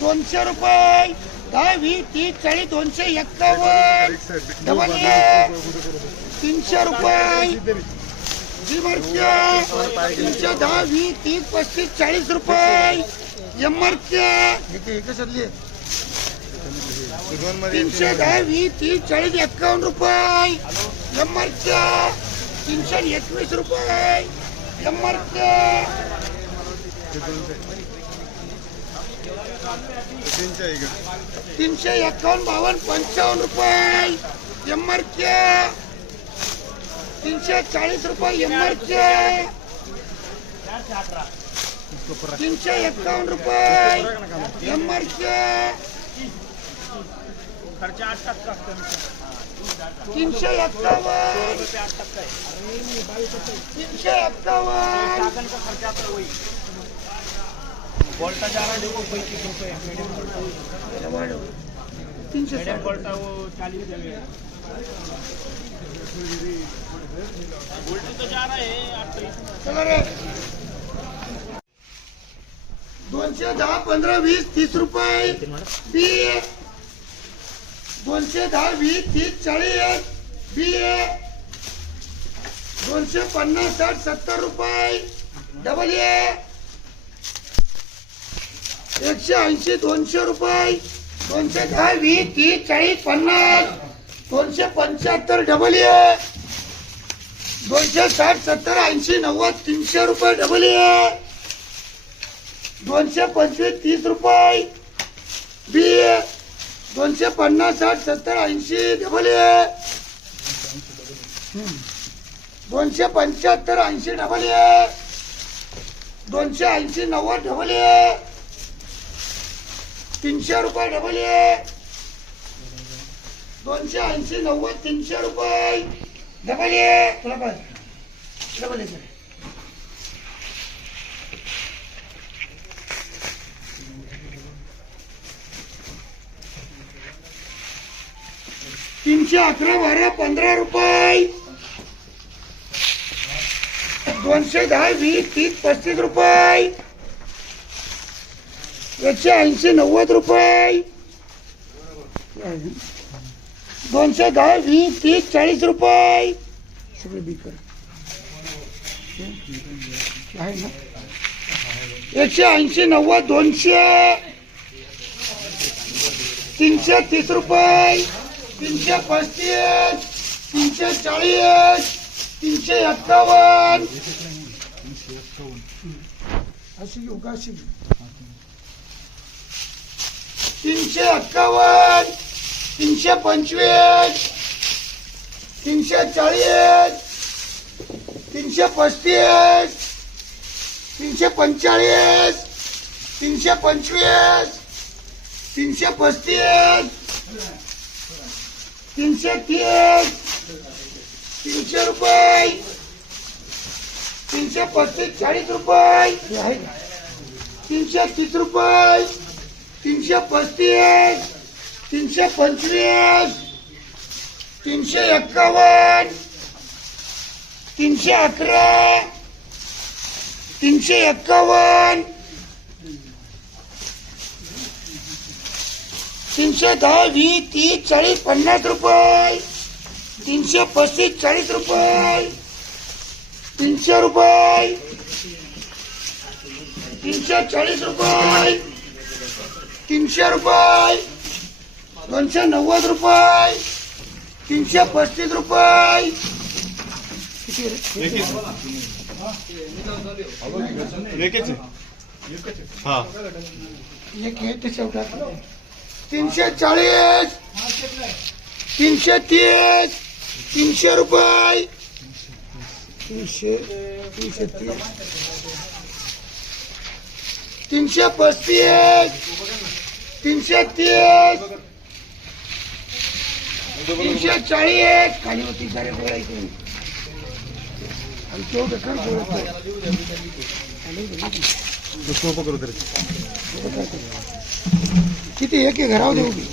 दोनशे रुपये. दहा वीस तीस चाळीस दोनशे एक्कावन्न. डबल ए तीनशे रुपये. तीनशे दहा वीस तीस पस्तीस चाळीस रुपये. एमआरच्या कशातली तीनशे दहा वीस तीस चाळीस एक्कावन्न रुपये. एम एमआरच्या तीनशे एकवीस रुपये. एम एमआरच्या तीनशे एकावन्न बावन्न पंचावन्न रुपये. एम आर के तीनशे चाळीस रुपये एम आर के तीनशे एक्कावन्न रुपये एम आर के तीनशे एक्कावन्न तीनशे एक्कावन्न बोल्टा देखो पैंतीस रुपये मीडियम बोल्टा तीनशे मीडियम बोल्टा वो चालीस बोल्टी तो जा रहा है दोनशे दहा पंधरा वीस तीस रुपये बी दोनशे दहा वीस तीस चाळीस बी ए दोनशे पन्नास साठ सत्तर रुपये डबल ए एकशे ऐंशी दोनशे रुपये. दोनशे दहा वीस तीस चाळीस पन्नास. दोनशे पंच्याहत्तर डबल ए दोनशे साठ सत्तर ऐंशी नव्वद तीनशे रुपये डबल ए दोनशे पंचवीस तीस रुपये. बी ए दोनशे पन्नास साठ सत्तर ऐंशी डबल ए दोनशे पंच्याहत्तर ऐंशी डबल ए दोनशे ऐंशी नव्वद डबल ए तीनशे रुपये डबल ए. दोनशे ऐंशी नव्वद तीनशे रुपये. Double A. तुला पाहिजे डबल ए तीनशे अकरा बारा पंधरा रुपये. दोनशे दहा वीस तीस पस्तीस रुपये. एकशे ऐंशी नव्वद रुपये. दोनशे दहा वीस तीस चाळीस रुपये. सगळे बिकर आहे ना? एकशे ऐंशी नव्वद दोनशे. तीनशे तीस रुपये. तीनशे पस्तीस तीनशे चाळीस तीनशे एक्कावन्न अशी योगाशी. तीनशे एक्कावन्न तीनशे पंचवीस तीनशे चाळीस तीनशे पस्तीस तीनशे पंचेचाळीस तीनशे पंचवीस तीनशे पस्तीस तीनशे तीस तीनशे रुपये तीनशे पस्तीस चाळीस रुपये तीनशे तीस रुपये तीनशे पस्तीस तीनशे पंचवीस तीनशे एक्कावन्न तीनशे अकरा तीनशे एक्कावन्न तीनशे दहा वीस तीस चाळीस पन्नास रुपये तीनशे पस्तीस चाळीस रुपये तीनशे रुपये तीनशे चाळीस रुपये तीनशे रुपये. दोनशे नव्वद रुपये. तीनशे पस्तीस रुपये. तीनशे चाळीस. तीनशे तीस. तीनशे रुपये. तीनशे तीनशे तीस. तीनशे पस्तीस. तीनशे तीस. तीनशे चाळीस. खाली होती सारे बोलायचे आणि किती? एक घरावर देऊ की.